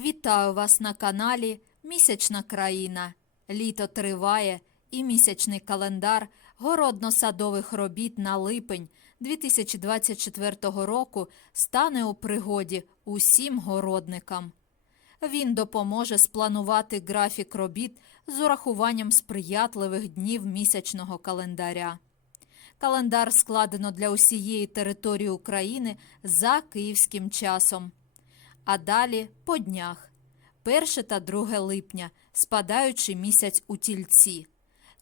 Вітаю вас на каналі Місячна країна. Літо триває і місячний календар городно-садових робіт на липень 2024 року стане у пригоді усім городникам. Він допоможе спланувати графік робіт з урахуванням сприятливих днів місячного календаря. Календар складено для усієї території України за київським часом. А далі по днях. 1 та 2 липня, спадаючий місяць у тільці.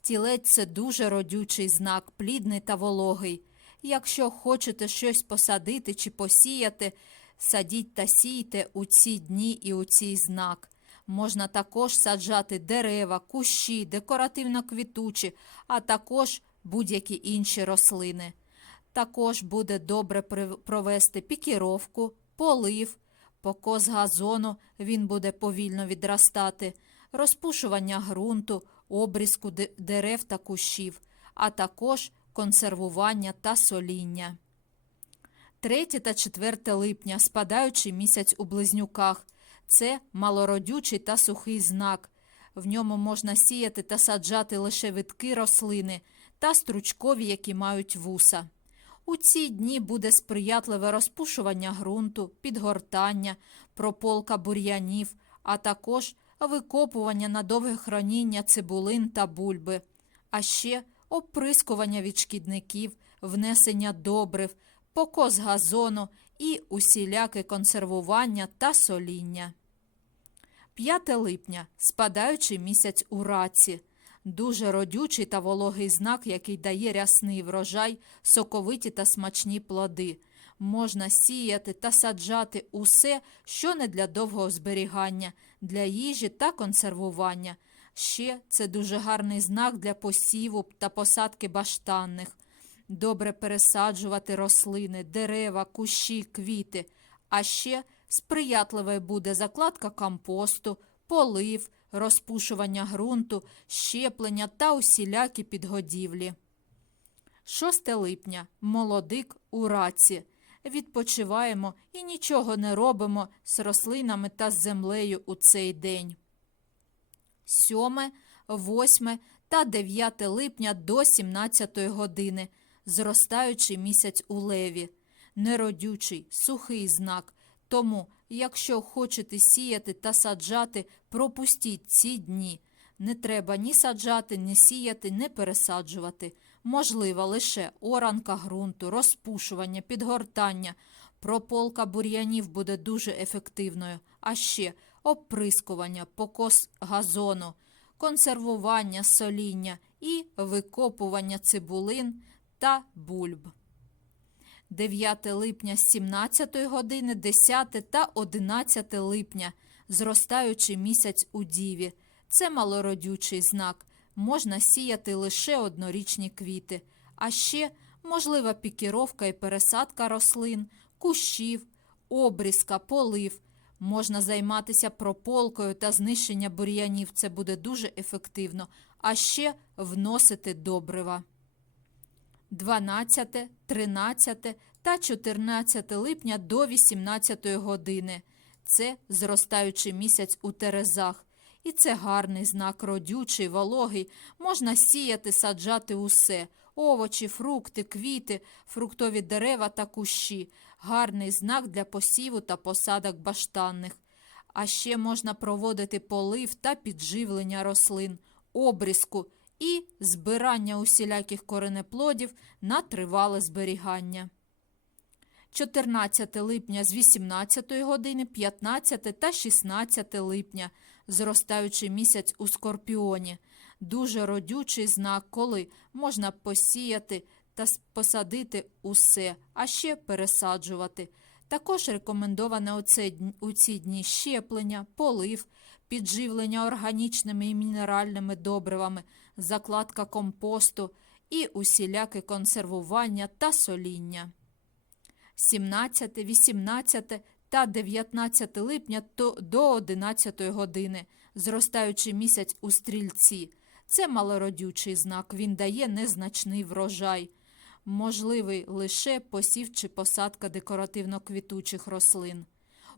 Тілець це дуже родючий знак, плідний та вологий. Якщо хочете щось посадити чи посіяти, садіть та сійте у ці дні і у цей знак. Можна також саджати дерева, кущі, декоративно-квітучі, а також будь-які інші рослини. Також буде добре провести пікіровку, полив, покос газону, він буде повільно відростати, розпушування ґрунту, обрізку дерев та кущів, а також консервування та соління. 3 та 4 липня спадаючий місяць у близнюках. Це малородючий та сухий знак. В ньому можна сіяти та саджати лише витки рослини та стручкові, які мають вуса. У ці дні буде сприятливе розпушування ґрунту, підгортання, прополка бур'янів, а також викопування на довге храніння цибулин та бульби, а ще оприскування від шкідників, внесення добрив, покос газону і усіляке консервування та соління. 5 липня спадаючий місяць у раці. Дуже родючий та вологий знак, який дає рясний врожай, соковиті та смачні плоди. Можна сіяти та саджати усе, що не для довгого зберігання, для їжі та консервування. Ще це дуже гарний знак для посіву та посадки баштанних. Добре пересаджувати рослини, дерева, кущі, квіти. А ще сприятливою буде закладка компосту, полив, розпушування ґрунту, щеплення та усілякі підгодівлі. 6 липня. Молодик у раці. Відпочиваємо і нічого не робимо з рослинами та з землею у цей день. 7, 8 та 9 липня до 17 години. Зростаючий місяць у леві. Неродючий, сухий знак. Тому, якщо хочете сіяти та саджати, пропустіть ці дні. Не треба ні саджати, ні сіяти, ні пересаджувати. Можлива лише оранка ґрунту, розпушування, підгортання. Прополка бур'янів буде дуже ефективною, а ще оприскування, покос газону, консервування, соління і викопування цибулин та бульб. 9 липня з 17 години, 10 та 11 липня, зростаючий місяць у діві. Це малородючий знак. Можна сіяти лише однорічні квіти, а ще можлива пікіровка і пересадка рослин, кущів, обрізка, полив. Можна займатися прополкою та знищення бур'янів. Це буде дуже ефективно, а ще вносити добрива. 12, 13 та 14 липня до 18 години. Це зростаючий місяць у терезах. І це гарний знак, родючий, вологий. Можна сіяти, саджати усе: овочі, фрукти, квіти, фруктові дерева та кущі. Гарний знак для посіву та посадок баштанних. А ще можна проводити полив та підживлення рослин, обрізку і збирання усіляких коренеплодів на тривале зберігання. 14 липня з 18 години, 15 та 16 липня, зростаючий місяць у Скорпіоні. Дуже родючий знак, коли можна посіяти та посадити усе, а ще пересаджувати. Також рекомендоване у, ці дні щеплення, полив, підживлення органічними і мінеральними добривами, закладка компосту і усіляке консервування та соління. 17, 18 та 19 липня до 11 години, зростаючий місяць у стрільці. Це малородючий знак, він дає незначний врожай. Можливий лише посів чи посадка декоративно-квітучих рослин.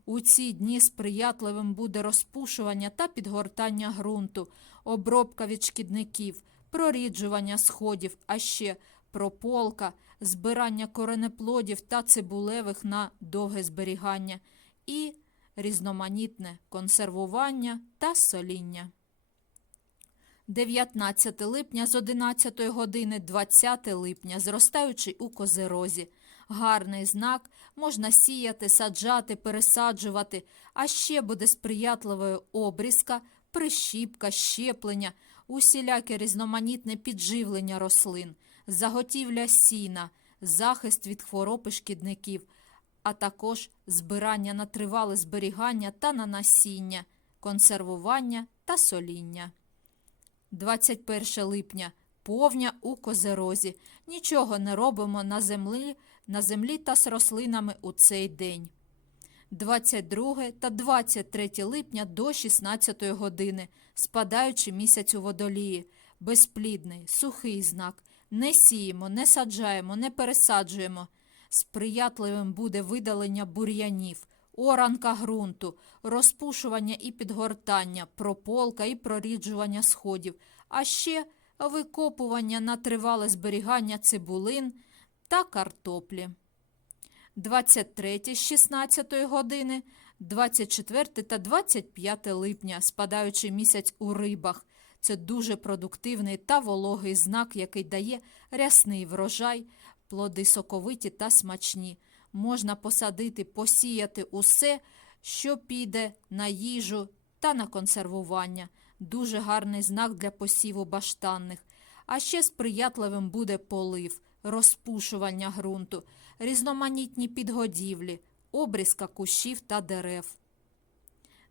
У ці дні сприятливим буде розпушування та підгортання ґрунту, обробка від шкідників, проріджування сходів, а ще прополка, збирання коренеплодів та цибулевих на довге зберігання і різноманітне консервування та соління. 19 липня з 11 години 20 липня, зростаючий у козерозі. Гарний знак, можна сіяти, саджати, пересаджувати, а ще буде сприятливою обрізка, прищіпка, щеплення, усіляке різноманітне підживлення рослин, заготівля сіна, захист від хвороб і шкідників, а також збирання на тривале зберігання та на насіння, консервування та соління. 21 липня повня у козерозі. Нічого не робимо на землі, на землі та з рослинами у цей день. 22 та 23 липня до 16 години, спадаючи місяць у водолії, безплідний, сухий знак. Не сіємо, не саджаємо, не пересаджуємо. Сприятливим буде видалення бур'янів, оранка ґрунту, розпушування і підгортання, прополка і проріджування сходів, а ще викопування на тривале зберігання цибулин та картоплі. 23 з 16 години, 24 та 25 липня, спадаючий місяць у рибах. Це дуже продуктивний та вологий знак, який дає рясний врожай, плоди соковиті та смачні. Можна посадити, посіяти усе, що піде на їжу та на консервування. Дуже гарний знак для посіву баштанних. А ще сприятливим буде полив, розпушування ґрунту, різноманітні підгодівлі, обрізка кущів та дерев.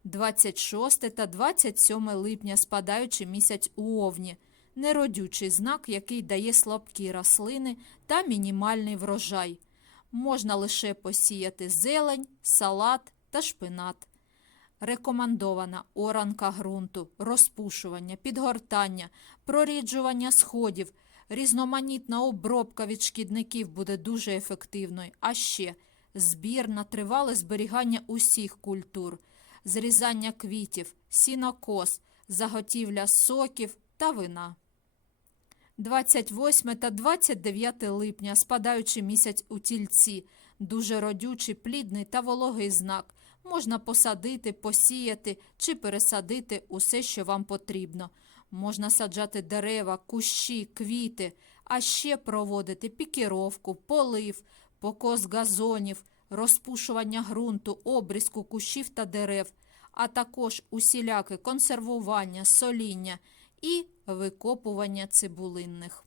26 та 27 липня спадаючи місяць у Овні, неродючий знак, який дає слабкі рослини та мінімальний врожай. Можна лише посіяти зелень, салат та шпинат. Рекомендована оранка ґрунту, розпушування, підгортання, проріджування сходів, різноманітна обробка від шкідників буде дуже ефективною, а ще збір на тривале зберігання усіх культур, зрізання квітів, сінокос, заготівля соків та вина. 28 та 29 липня, спадаючи місяць у тільці, дуже родючий, плідний та вологий знак. Можна посадити, посіяти чи пересадити усе, що вам потрібно. Можна саджати дерева, кущі, квіти, а ще проводити пікіровку, полив, покос газонів, розпушування ґрунту, обрізку кущів та дерев, а також усіляке консервування, соління і викопування цибулинних.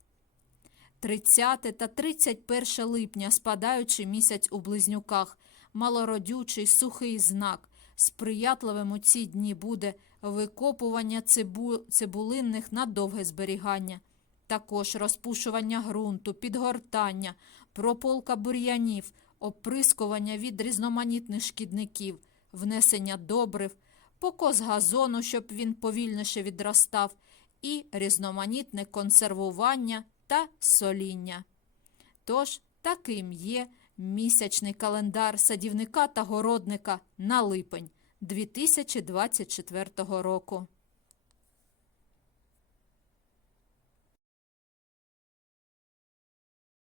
30 та 31 липня, спадаючи місяць у близнюках, малородючий сухий знак. Сприятливим у ці дні буде викопування цибу... цибулинних на довге зберігання, також розпушування ґрунту, підгортання, прополка бур'янів, оприскування від різноманітних шкідників, внесення добрив, покос газону, щоб він повільніше відростав, і різноманітне консервування та соління. Тож, таким є місячний календар садівника та городника на липень 2024 року.